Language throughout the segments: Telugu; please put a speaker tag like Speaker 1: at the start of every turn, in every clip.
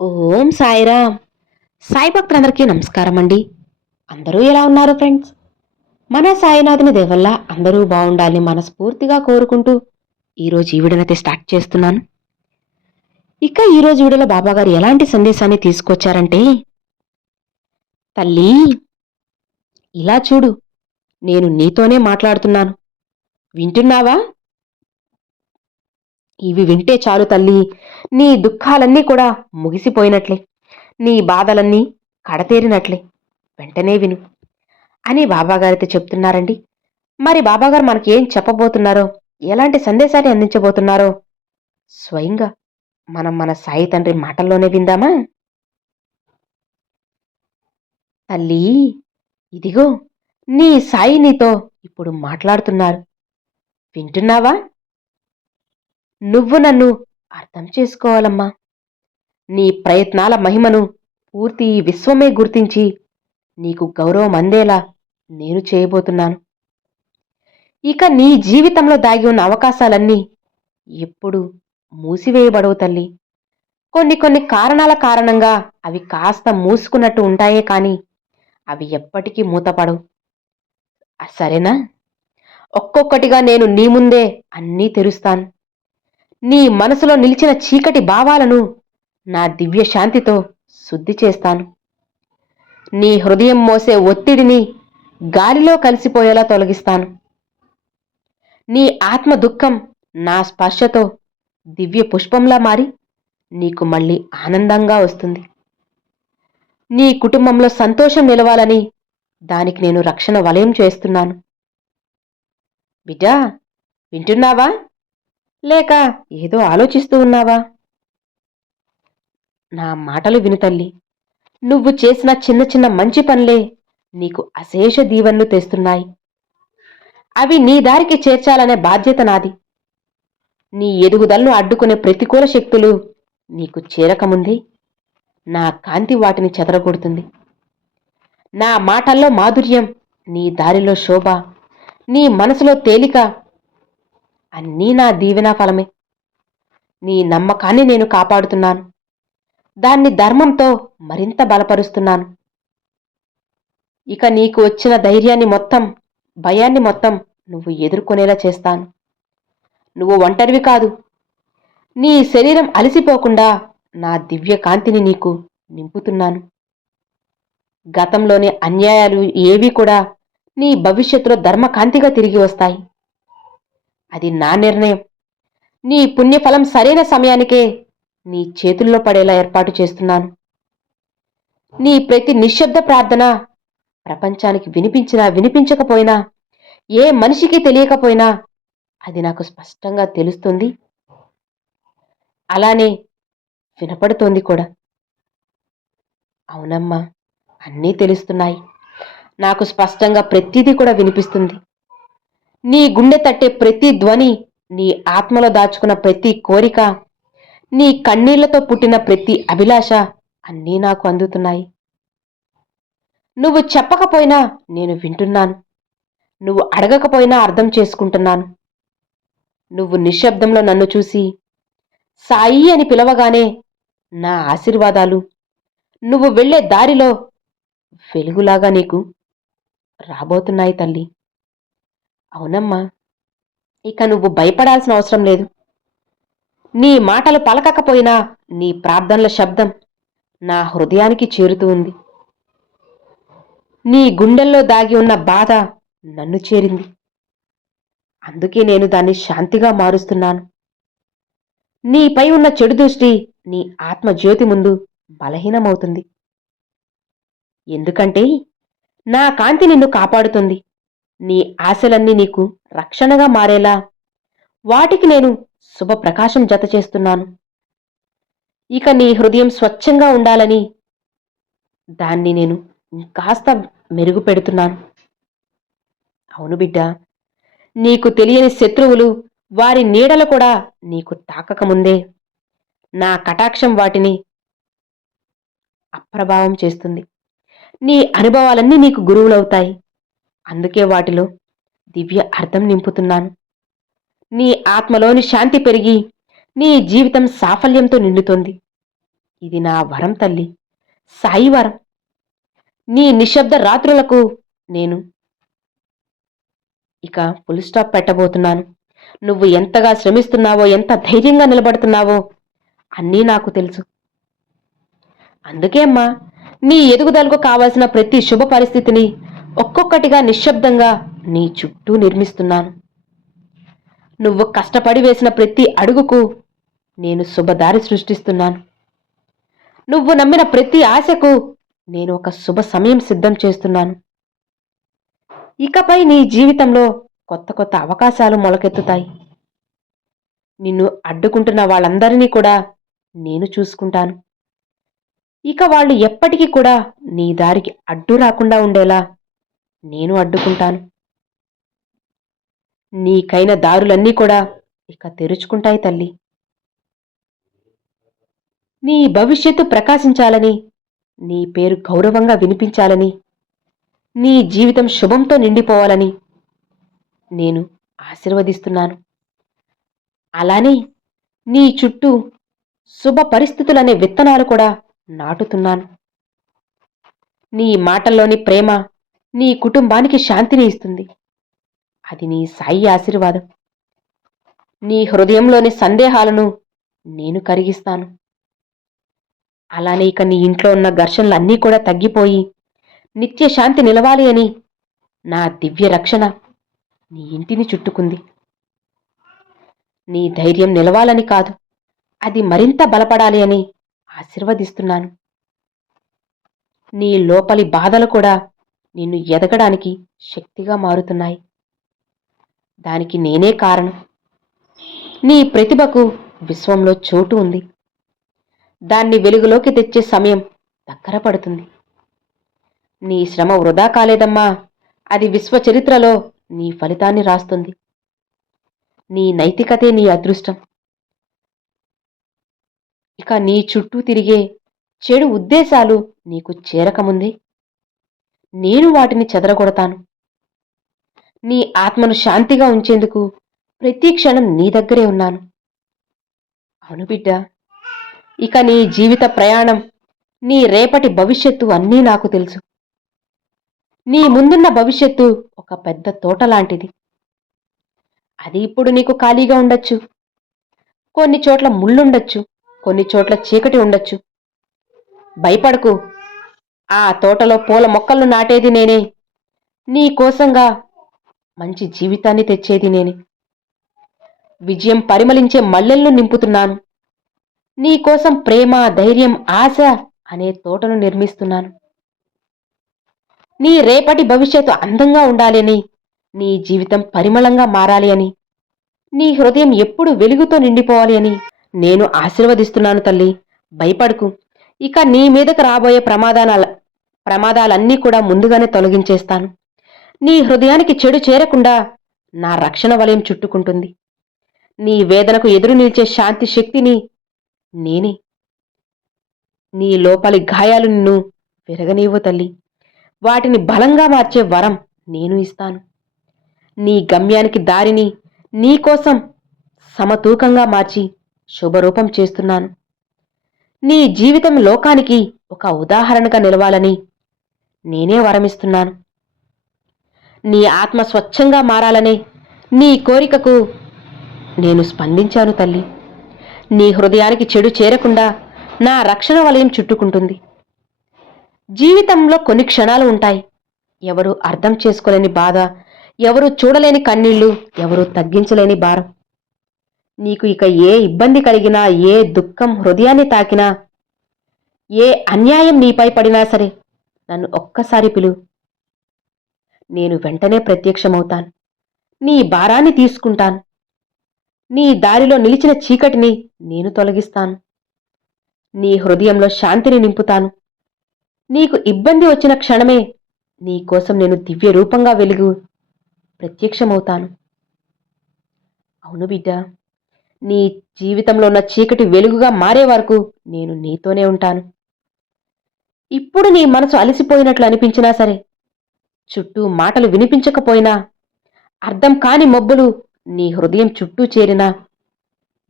Speaker 1: ఓం సాయిరామ్. సాయి భక్తులందరికీ నమస్కారం అండి అందరూ ఎలా ఉన్నారు ఫ్రెండ్స్? మన సాయినాథుని దేవల్ల అందరూ బాగుండాలని మనస్ఫూర్తిగా కోరుకుంటూ ఈరోజు ఈ వీడియోనైతే స్టార్ట్ చేస్తున్నాను. ఇక ఈరోజు వీడియోలో బాబాగారు ఎలాంటి సందేశాన్ని తీసుకొచ్చారంటే తల్లి ఇలా చూడు నేను నీతోనే మాట్లాడుతున్నాను. వింటున్నావా? ఇవి వింటే చాలు తల్లి. నీ దుఃఖాలన్నీ కూడా ముగిసిపోయినట్లే. నీ బాధలన్నీ కడతేరినట్లే. వెంటనే విను. అని బాబాగారైతే చెప్తున్నారండి. మరి బాబాగారు మనకి ఏం చెప్పబోతున్నారో ఎలాంటి సందేశాన్ని అందించబోతున్నారో స్వయంగా మనం మన సాయి తండ్రి మాటల్లోనే విందామా? తల్లి ఇదిగో నీ సాయి నీతో ఇప్పుడు మాట్లాడుతున్నారు. వింటున్నావా? నువ్వు నన్ను అర్థం చేసుకోవాలమ్మా. నీ ప్రయత్నాల మహిమను పూర్తి విశ్వమే గుర్తించి నీకు గౌరవం అందేలా నేను చేయబోతున్నాను. ఇక నీ జీవితంలో దాగి ఉన్న అవకాశాలన్నీ ఎప్పుడు మూసివేయబడవు తల్లి. కొన్ని కొన్ని కారణాల కారణంగా అవి కాస్త మూసుకున్నట్టు ఉంటాయే కాని అవి ఎప్పటికీ మూతపడవు. సరేనా? ఒక్కొక్కటిగా నేను నీ ముందే అన్నీ తెరుస్తాను. నీ మనసులో నిలిచిన చీకటి భావాలను నా దివ్య శాంతితో శుద్ధి చేస్తాను. నీ హృదయం మోసే ఒత్తిడిని గాలిలో కలిసిపోయేలా తొలగిస్తాను. నీ ఆత్మ దుఃఖం నా స్పర్శతో దివ్య పుష్పంలా మారి నీకు మళ్ళీ ఆనందంగా వస్తుంది. నీ కుటుంబంలో సంతోషం నిలవాలని దానికి నేను రక్షణ వలయం చేస్తున్నాను. బిడ్డా వింటున్నావా? లేక ఏదో ఆలోచిస్తూ ఉన్నావా? నా మాటలు విను తల్లి. నువ్వు చేసిన చిన్న చిన్న మంచి పనులే నీకు అశేష దీవెన్లు తెస్తున్నాయి. అవి నీ దారికి చేర్చాలనే బాధ్యత నాది. నీ ఎదుగుదలను అడ్డుకునే ప్రతికూల శక్తులు నీకు చేరకముందే నా కాంతి వాటిని చెదరగొడుతుంది. నా మాటల్లో మాధుర్యం నీ దారిలో శోభ నీ మనసులో తేలిక అన్నీ నా దీవెనా ఫలమే. నీ నమ్మకాన్ని నేను కాపాడుతున్నాను. దాన్ని ధర్మంతో మరింత బలపరుస్తున్నాను. ఇక నీకు వచ్చిన ధైర్యాన్ని మొత్తం భయాన్ని మొత్తం నువ్వు ఎదుర్కొనేలా చేస్తాను. నువ్వు ఒంటరివి కాదు. నీ శరీరం అలసిపోకుండా నా దివ్య కాంతిని నీకు నింపుతున్నాను. గతంలోని అన్యాయాలు ఏవి కూడా నీ భవిష్యత్తులో ధర్మకాంతిగా తిరిగి వస్తాయి. అది నా నిర్ణయం. నీ పుణ్యఫలం సరైన సమయానికే నీ చేతుల్లో పడేలా ఏర్పాటు చేస్తున్నాను. నీ ప్రతి నిశ్శబ్ద ప్రార్థన ప్రపంచానికి వినిపించినా వినిపించకపోయినా ఏ మనిషికి తెలియకపోయినా అది నాకు స్పష్టంగా తెలుస్తుంది. అలానే వినపడుతోంది కూడా. అవునమ్మా అన్నీ తెలుస్తున్నాయి. నాకు స్పష్టంగా ప్రతిదీ కూడా వినిపిస్తుంది. నీ గుండె తట్టే ప్రతి ధ్వని నీ ఆత్మలో దాచుకున్న ప్రతి కోరిక నీ కన్నీళ్ళతో పుట్టిన ప్రతి అభిలాష అన్నీ నాకు అందుతున్నాయి. నువ్వు చెప్పకపోయినా నేను వింటున్నాను. నువ్వు అడగకపోయినా అర్థం చేసుకుంటున్నాను. నువ్వు నిశ్శబ్దంలో నన్ను చూసి సాయి అని పిలవగానే నా ఆశీర్వాదాలు నువ్వు వెళ్ళే దారిలో వెలుగులాగా నీకు రాబోతున్నాయి తల్లి. అవునమ్మా. ఇక నువ్వు భయపడాల్సిన అవసరం లేదు. నీ మాటలు పలకకపోయినా నీ ప్రార్థనల శబ్దం నా హృదయానికి చేరుతూ ఉంది. నీ గుండెల్లో దాగి ఉన్న బాధ నన్ను చేరింది. అందుకే నేను దాన్ని శాంతిగా మారుస్తున్నాను. నీపై ఉన్న చెడు దృష్టి నీ ఆత్మజ్యోతి ముందు బలహీనమవుతుంది. ఎందుకంటే నా కాంతి నిన్ను కాపాడుతుంది. నీ ఆశలన్నీ నీకు రక్షణగా మారేలా? వాటికి నేను శుభప్రకాశం జత చేస్తున్నాను. ఇక నీ హృదయం స్వచ్ఛంగా ఉండాలని దాన్ని నేను కాస్త మెరుగుపెడుతున్నాను అవును బిడ్డ నీకు తెలియని శత్రువులు వారి నీడలు కూడా నీకు తాకకముందే నా కటాక్షం వాటిని అప్రభావం చేస్తుంది. నీ అనుభవాలన్నీ నీకు గురువులవుతాయి. అందుకే వాటిలో దివ్య అర్థం నింపుతున్నాను. నీ ఆత్మలోని శాంతి పెరిగి నీ జీవితం సాఫల్యంతో నిండుతోంది. ఇది నా వరం తల్లి సాయి వరం. నీ నిశ్శబ్ద రాత్రులకు నేను ఇక ఫుల్ స్టాప్ పెట్టబోతున్నాను. నువ్వు ఎంతగా శ్రమిస్తున్నావో ఎంత ధైర్యంగా నిలబడుతున్నావో అన్నీ నాకు తెలుసు. అందుకే అమ్మా నీ ఎదుగుదలకు కావలసిన ప్రతి శుభ పరిస్థితిని ఒక్కొక్కటిగా నిశ్శబ్దంగా నీ చుట్టూ నిర్మిస్తున్నాను. నువ్వు కష్టపడి వేసిన ప్రతి అడుగుకు నేను శుభదారి సృష్టిస్తున్నాను. నువ్వు నమ్మిన ప్రతి ఆశకు నేను ఒక శుభ సమయం సిద్ధం చేస్తున్నాను. ఇకపై నీ జీవితంలో కొత్త కొత్త అవకాశాలు మొలకెత్తుతాయి. నిన్ను అడ్డుకుంటున్న వాళ్ళందరినీ కూడా నేను చూసుకుంటాను. ఇక వాళ్ళు ఎప్పటికీ కూడా నీ దారికి అడ్డు రాకుండా ఉండేలా నేను అడ్డుకుంటాను. నీకైన దారులన్నీ కూడా ఇక తెరుచుకుంటాయి తల్లి. నీ భవిష్యత్తు ప్రకాశించాలని నీ పేరు గౌరవంగా వినిపించాలని నీ జీవితం శుభంతో నిండిపోవాలని నేను ఆశీర్వదిస్తున్నాను. అలానే నీ చుట్టూ శుభ పరిస్థితులనే విత్తనాలు కూడా నాటుతున్నాను. నీ మాటల్లోని ప్రేమ నీ కుటుంబానికి శాంతిని ఇస్తుంది. అది నీ సాయి ఆశీర్వాదం. నీ హృదయంలోని సందేహాలను నేను కరిగిస్తాను. అలానే ఇక నీ ఇంట్లో ఉన్న ఘర్షణలన్నీ కూడా తగ్గిపోయి నిత్య శాంతి నిలవాలి అని నా దివ్య రక్షణ నీ ఇంటిని చుట్టుకుంది. నీ ధైర్యం నిలవాలని కాదు అది మరింత బలపడాలి అని ఆశీర్వదిస్తున్నాను. నీ లోపలి బాధలు కూడా నిన్ను ఎదగడానికి శక్తిగా మారుతున్నాయి. దానికి నేనే కారణం. నీ ప్రతిభకు విశ్వంలో చోటు ఉంది. దాన్ని వెలుగులోకి తెచ్చే సమయం దగ్గర పడుతుంది. నీ శ్రమ వృధా కాలేదమ్మా. అది విశ్వ చరిత్రలో నీ ఫలితాన్ని రాస్తుంది. నీ నైతికతే నీ అదృష్టం. ఇక నీ చుట్టూ తిరిగే చెడు ఉద్దేశాలు నీకు చేరకముందే నేను వాటిని చెదరగొడతాను. నీ ఆత్మను శాంతిగా ఉంచేందుకు ప్రతి క్షణం నీ దగ్గరే ఉన్నాను. అవును బిడ్డ ఇక నీ జీవిత ప్రయాణం నీ రేపటి భవిష్యత్తు అన్నీ నాకు తెలుసు. నీ ముందున్న భవిష్యత్తు ఒక పెద్ద తోట లాంటిది. అది ఇప్పుడు నీకు ఖాళీగా ఉండొచ్చు. కొన్ని చోట్ల ముళ్ళుండొచ్చు కొన్ని చోట్ల చీకటి ఉండొచ్చు. భయపడకు ఆ తోటలో పూల మొక్కలు నాటేది నేనే. నీకోసంగా మంచి జీవితాన్ని తెచ్చేది నేనే. విజయం పరిమళించే మల్లెలను నింపుతున్నాను. నీకోసం ప్రేమ ధైర్యం ఆశ అనే తోటను నిర్మిస్తున్నాను. నీ రేపటి భవిష్యత్తు అందంగా ఉండాలని నీ జీవితం పరిమళంగా మారాలి అని నీ హృదయం ఎప్పుడు వెలుగుతో నిండిపోవాలి అని నేను ఆశీర్వదిస్తున్నాను తల్లి. భయపడకు. ఇక నీ మీదకు రాబోయే ప్రమాదాల ప్రమాదాలన్నీ కూడా ముందుగానే తొలగించేస్తాను. నీ హృదయానికి చెడు చేరకుండా నా రక్షణ వలయం చుట్టుకుంటుంది. నీ వేదనకు ఎదురు నిలిచే శాంతి శక్తిని నేనే. నీ లోపలి గాయాలు నిన్ను విరగనీవు తల్లి. వాటిని బలంగా మార్చే వరం నేను ఇస్తాను. నీ గమ్యానికి దారిని నీకోసం సమతూకంగా మార్చి శుభరూపం చేస్తున్నాను. నీ జీవితం లోకానికి ఒక ఉదాహరణగా నిలవాలని నేనే వరమిస్తున్నాను. నీ ఆత్మ స్వచ్ఛంగా మారాలనే నీ కోరికకు నేను స్పందించాను తల్లి. నీ హృదయానికి చెడు చేరకుండా నా రక్షణ వలయం చుట్టుకుంటుంది. జీవితంలో కొన్ని క్షణాలు ఉంటాయి. ఎవరు అర్థం చేసుకోలేని బాధ ఎవరు చూడలేని కన్నీళ్ళు ఎవరు తగ్గించలేని భారం. నీకు ఇక ఏ ఇబ్బంది కలిగినా ఏ దుఃఖం హృదయాన్ని తాకినా ఏ అన్యాయం నీపై పడినా సరే నన్ను ఒక్కసారి పిలు. నేను వెంటనే ప్రత్యక్షమవుతాను. నీ భారాన్ని తీసుకుంటాను. నీ దారిలో నిలిచిన చీకటిని నేను తొలగిస్తాను. నీ హృదయంలో శాంతిని నింపుతాను. నీకు ఇబ్బంది వచ్చిన క్షణమే నీ కోసం నేను దివ్య రూపంగా వెలుగు ప్రత్యక్షమవుతాను. అవును బిడ్డ. నీ జీవితంలో ఉన్న చీకటి వెలుగుగా మారే వరకు నేను నీతోనే ఉంటాను. ఇప్పుడు నీ మనసు అలసిపోయినట్లు అనిపించినా సరే చుట్టూ మాటలు వినిపించకపోయినా అర్థం కాని మబ్బులు నీ హృదయం చుట్టూ చేరినా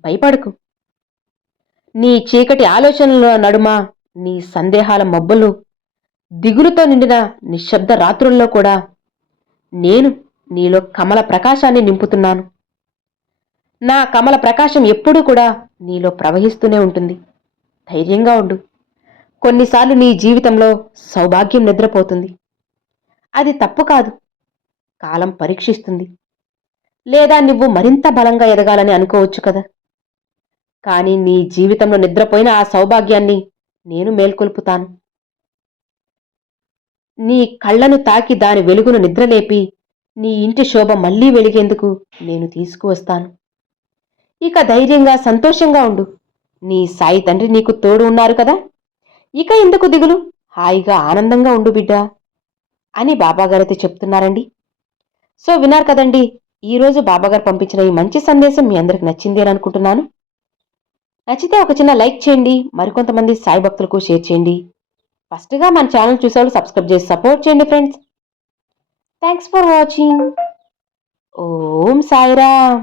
Speaker 1: భయపడకు. నీ చీకటి ఆలోచనల నడుమ నీ సందేహాల మబ్బులు దిగులుతో నిండిన నిశ్శబ్ద రాత్రుల్లో కూడా నేను నీలో కమల ప్రకాశాన్ని నింపుతున్నాను. నా కమల ప్రకాశం ఎప్పుడూ కూడా నీలో ప్రవహిస్తూనే ఉంటుంది. ధైర్యంగా ఉండు. కొన్నిసార్లు నీ జీవితంలో సౌభాగ్యం నిద్రపోతుంది. అది తప్పు కాదు. కాలం పరీక్షిస్తుంది. లేదా నువ్వు మరింత బలంగా ఎదగాలని అనుకోవచ్చు కదా. కానీ నీ జీవితంలో నిద్రపోయిన ఆ సౌభాగ్యాన్ని నేను మేల్కొల్పుతాను. నీ కళ్ళను తాకి దాని వెలుగును నిద్రలేపి నీ ఇంటి శోభ మళ్ళీ వెలిగేందుకు నేను తీసుకువస్తాను. ఇక ధైర్యంగా సంతోషంగా ఉండు. నీ సాయి తండ్రి నీకు తోడు ఉన్నారు కదా? ఇక ఎందుకు దిగులు? హాయిగా ఆనందంగా ఉండు బిడ్డా అని బాబాగారైతే చెప్తున్నారండి. సో విన్నారు కదండి ఈరోజు బాబాగారు పంపించిన ఈ మంచి సందేశం మీ అందరికి నచ్చింది అని అనుకుంటున్నాను. నచ్చితే ఒక చిన్న లైక్ చేయండి మరికొంతమంది సాయి భక్తులకు షేర్ చేయండి. ఫస్ట్గా మన ఛానల్ చూసేవాళ్ళు సబ్స్క్రైబ్ చేసి సపోర్ట్ చేయండి friends. Thanks for watching. Om Sairam.